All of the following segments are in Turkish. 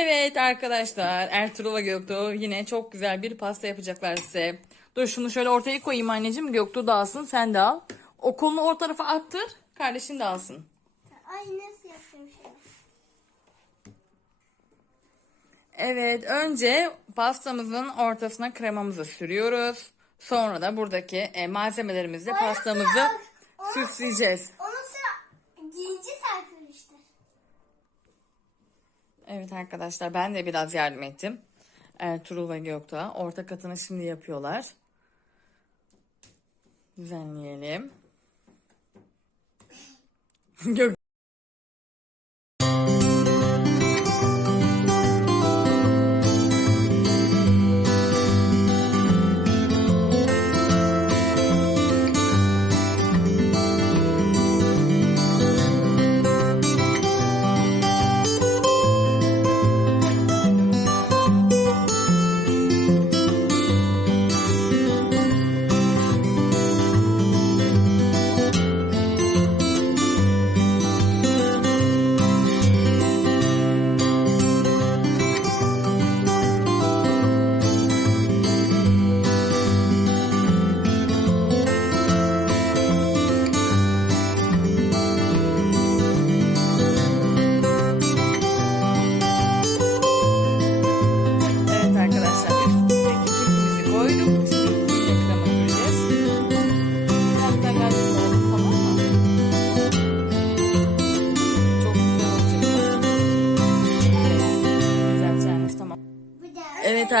Evet arkadaşlar Ertuğrul ve Göktuğ yine çok güzel bir pasta yapacaklar size. Dur şunu şöyle ortaya koyayım anneciğim. Göktuğ da alsın sen de al. O kolunu o tarafa attır. Kardeşin de alsın. Ay nasıl yapacağım şimdi? Evet önce pastamızın ortasına kremamızı sürüyoruz. Sonra da buradaki e, malzemelerimizle pastamızı süsleyeceğiz. Onun sıra giyince serpilmiştir. Evet arkadaşlar ben de biraz yardım ettim. Ertuğrul ve Göktuğ'a. Orta katını şimdi yapıyorlar. Düzenleyelim. Gök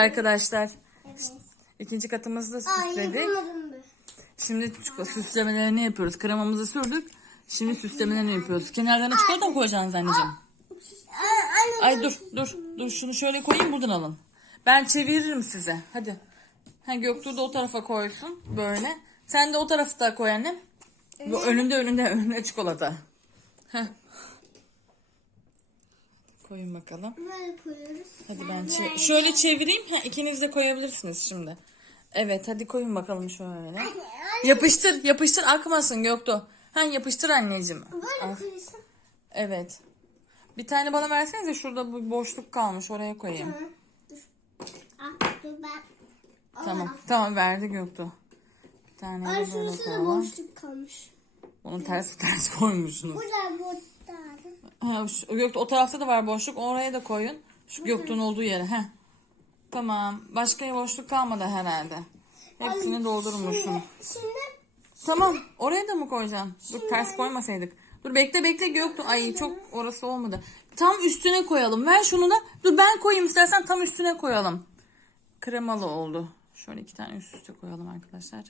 arkadaşlar Evet. ikinci katımızı da Ay süsledik. ben. Şimdi çikolata süslemelerini yapıyoruz. Kremamızı sürdük. Şimdi süslemelerini yapıyoruz. Kenarlarına çikolata mı koyacaksınız anneciğim? Ay dur dur dur şunu şöyle koyayım buradan alın. Ben çeviririm size. Hadi. Ha Göktuğ da o tarafa koysun böyle. Sen de o tarafı da koy annem. Bu önünde önünde önünde çikolata. Heh. Koyun bakalım. böyle koyuyoruz. Hadi ben çe- şöyle çevireyim. Ha, ikiniz de koyabilirsiniz şimdi. Evet hadi koyun bakalım şöyle. Yapıştır yapıştır akmasın Göktuğ. Ha yapıştır anneciğim. Böyle koyuyorsun. Evet. Bir tane bana versenize şurada bu boşluk kalmış oraya koyayım. Tamam. Dur. Ah, dur ben. Tamam. Tamam verdi Göktuğ. Bir tane Ay de böyle şurası da koyalım. boşluk kalmış. Onu ters ters koymuşsunuz. Burada burada. Ha, şu, o tarafta da var boşluk. Oraya da koyun. Şu Göktuğ'un olduğu yere. Heh. Tamam. Başka boşluk kalmadı herhalde. Hepsini doldurmuşsun. Şimdi, şimdi Tamam. Oraya da mı koyacaksın? Dur ters koymasaydık. Dur bekle bekle Göktuğ. Ay çok orası olmadı. Tam üstüne koyalım. Ver şunu da. Dur ben koyayım istersen tam üstüne koyalım. Kremalı oldu. Şöyle iki tane üst üste koyalım arkadaşlar.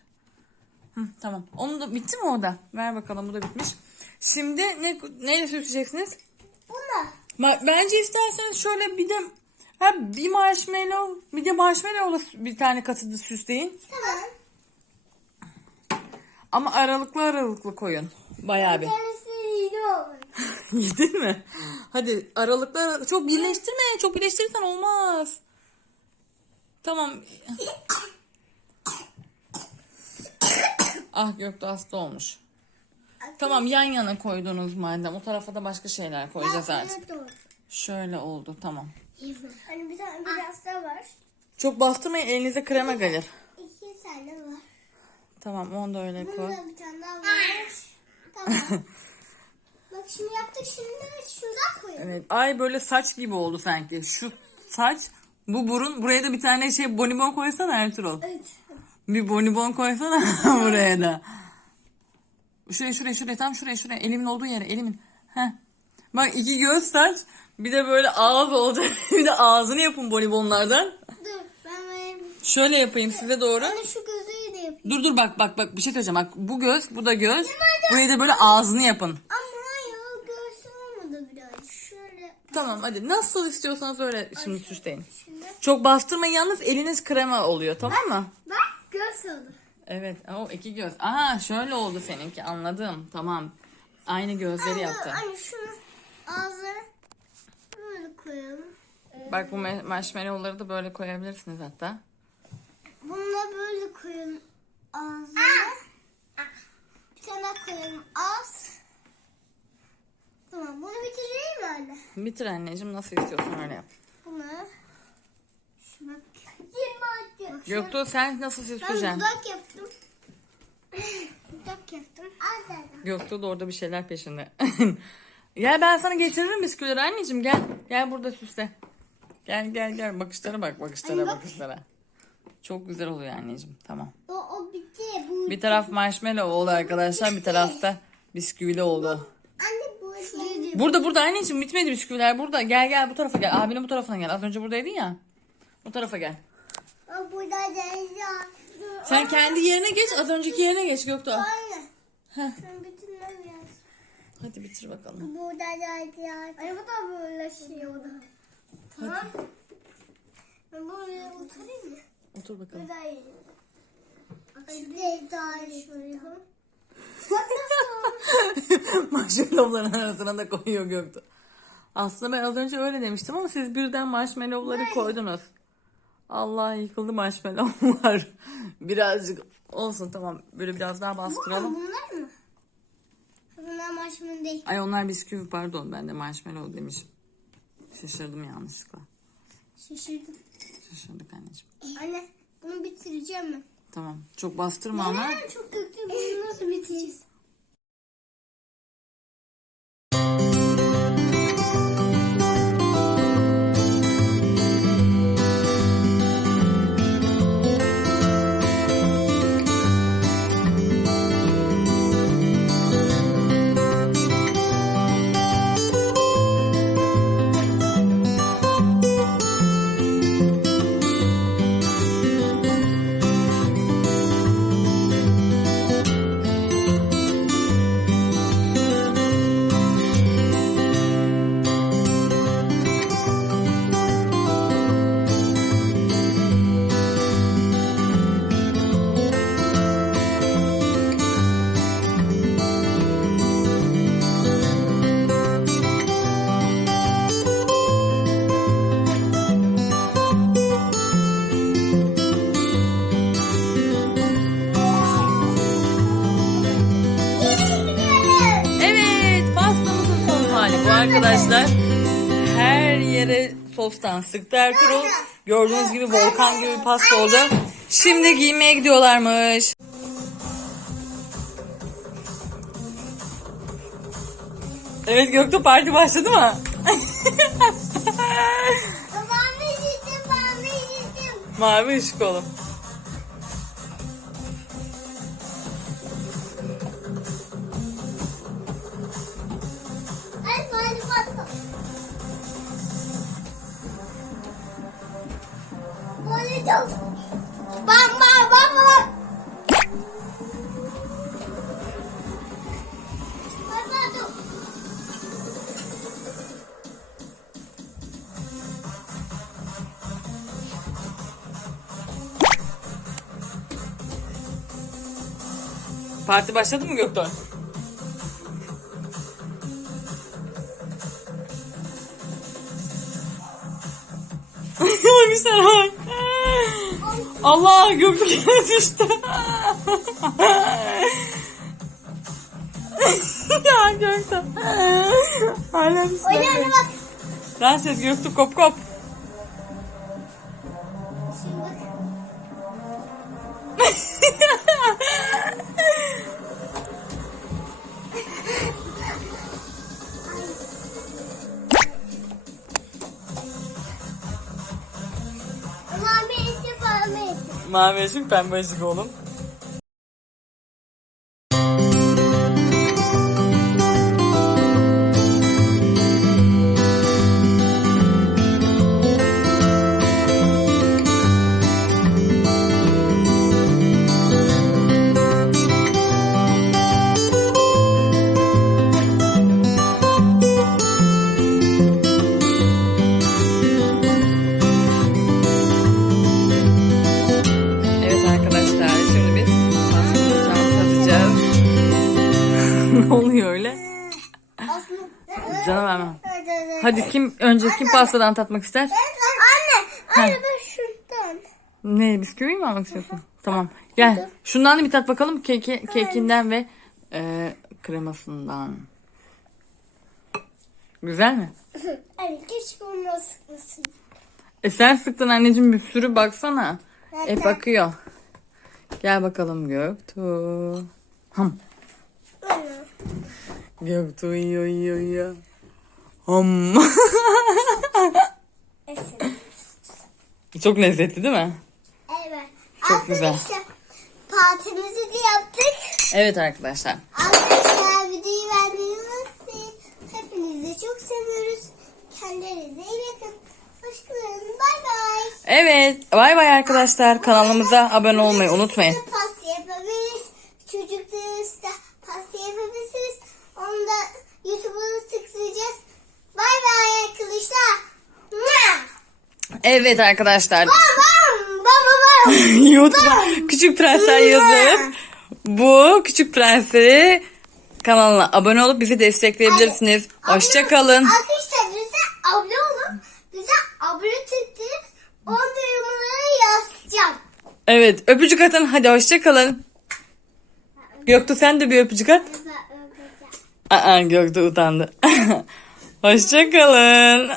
Hı, tamam. Onu da bitti mi o da? Ver bakalım bu da bitmiş. Şimdi ne neyle süsleyeceksiniz? buna. Ma- Bence isterseniz şöyle bir de ha, bir marshmallow bir de marshmallow'la bir tane katı da süsleyin. Tamam. Ama aralıklı aralıklı koyun. Bayağı bir. Yedin mi? Hadi aralıklı aralıklı. Çok birleştirme. Çok birleştirirsen olmaz. Tamam. ah Göktuğ hasta olmuş. Tamam yan yana koydunuz madem. O tarafa da başka şeyler koyacağız artık. Şöyle oldu tamam. Hani bir tane biraz da var. Çok bastırmayın elinize krema gelir. İki tane var. Tamam onu da öyle koy. Bunda bir tane daha var. Tamam. Bak şimdi yaptık şimdi şuradan koyalım. Evet. Ay böyle saç gibi oldu sanki. Şu saç, bu burun. Buraya da bir tane şey bonibon koysana Ertuğrul. Evet. Bir bonibon koysana buraya da. Şuraya şuraya şuraya tam şuraya şuraya. Elimin olduğu yere elimin. Heh. Bak iki göz saç. Bir de böyle ağız olacak. bir de ağzını yapın bonibonlardan. Dur ben böyle Şöyle yapayım size doğru. Anne şu gözüyü de yapayım. Dur dur bak bak bak bir şey söyleyeceğim. Bak bu göz bu da göz. Buraya da böyle ağzını yapın. Ama ya göğsü olmadı biraz. Şöyle Tamam hadi nasıl istiyorsanız öyle şimdi süsleyin. şimdi. Çok bastırmayın yalnız eliniz krema oluyor tamam mı? Bak göğüs oldu. Evet o iki göz. Aha şöyle oldu seninki anladım tamam. Aynı gözleri yaptı. Anne şunu ağzına böyle koyalım. Bak bu me- marshmallowları da böyle koyabilirsiniz hatta. Bunu da böyle koyalım ağzına. Bir tane daha koyalım ağız. Tamam bunu bitireyim mi anne? Bitir anneciğim nasıl istiyorsan öyle yap. Bak. Yirmi Göktuğ sen nasıl Ben süsleyeceksin? dudak yaptım. dudak yaptım. Al Göktuğ da orada bir şeyler peşinde. gel ben sana getiririm bisküvileri anneciğim gel. Gel burada süsle. Gel gel gel bakışlara bak bakışlara Anne bak. bakışlara. Çok güzel oluyor anneciğim tamam. O, o bitti. Bu. Bir taraf marshmallow oldu arkadaşlar bir tarafta bisküvili oldu. Anne bu. Burada burada anneciğim bitmedi bisküviler burada. Gel gel bu tarafa gel. Abinin bu tarafına gel. Az önce buradaydın ya. Bu tarafa gel. Burada. Sen kendi yerine geç. Az önceki yerine geç Göktuğ. Anne. Heh. Sen bitirmem lazım. Hadi bitir bakalım. Burada ya. Ay bu da böyle şey oldu. Tamam. Ben böyle oturayım mı? Otur bakalım. Burada iyi. Şuraya daha şuraya. Bak nasıl? Marshmallowların arasına da koyuyor Göktuğ. Aslında ben az önce öyle demiştim ama siz birden marshmallowları koydunuz. Allah yıkıldı marshmallowlar. Birazcık olsun tamam. Böyle biraz daha bastıralım. Bunlar mı? Bunlar marshmallow değil. Ay onlar bisküvi pardon ben de marshmallow demişim. Şaşırdım yanlışlıkla. Şaşırdım. Şaşırdık anneciğim. Anne bunu bitireceğim mi? Tamam çok bastırma ama. Neden çok kötü bunu nasıl bitireceğiz? Arkadaşlar. Her yere sostan sıktı Ertuğrul. Gördüğünüz gibi volkan gibi bir pasta oldu. Şimdi giymeye gidiyorlarmış. Evet Göktuğ parti başladı mı? Mavi ışık oğlum. Parti başladı mı bir sen bak. Allah Göktuğ yere düştü. ya Göktuğ. Hala bir Oyna şey. Dans et Göktuğ kop kop. Işık pembe oğlum. Hadi kim önce kim pastadan tatmak ister? Anne, anne ben şundan. Ne bisküvi mi almak istiyorsun? Tamam. Gel. Şundan da bir tat bakalım. Keki, kekinden ve e, kremasından. Güzel mi? Anne keşke onu sıkmasın. E sen sıktın anneciğim bir sürü baksana. E bakıyor. Gel bakalım Göktuğ. Ham. Anne. Göktuğ yiyor yiyor yiyor. Esin. Çok lezzetli değil mi? Evet. Çok güzel. Arkadaşlar partimizi de yaptık. Evet arkadaşlar. Arkadaşlar videoyu beğenmeyi unutmayın. Hepinizi çok seviyoruz. Kendinize iyi bakın. Hoşçakalın. Bay bay. Evet. Bay bay arkadaşlar. Kanalımıza abone olmayı unutmayın. Pasta yapabiliriz. Çocuklarınızda pasta yapabilirsiniz. Onu da YouTube'a tıklayacağız. Evet arkadaşlar. YouTube'a Küçük Prensler yazıp bu Küçük Prensleri kanalına abone olup bizi destekleyebilirsiniz. Hoşçakalın. Arkadaşlar bize abone olun. Bize abone. Onu da yorumlara yazacağım. Evet öpücük atın. Hadi hoşçakalın. Göktuğ sen de bir öpücük at. Aa Göktuğ utandı. hoşçakalın.